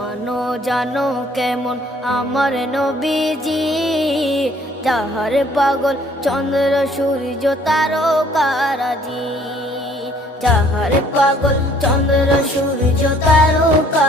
মানো জানো কেমন আমার নবীজি, যাহার পাগল চন্দ্র সূর্য তারকারাজি, যাহার পাগল চন্দ্র সূর্য তারকা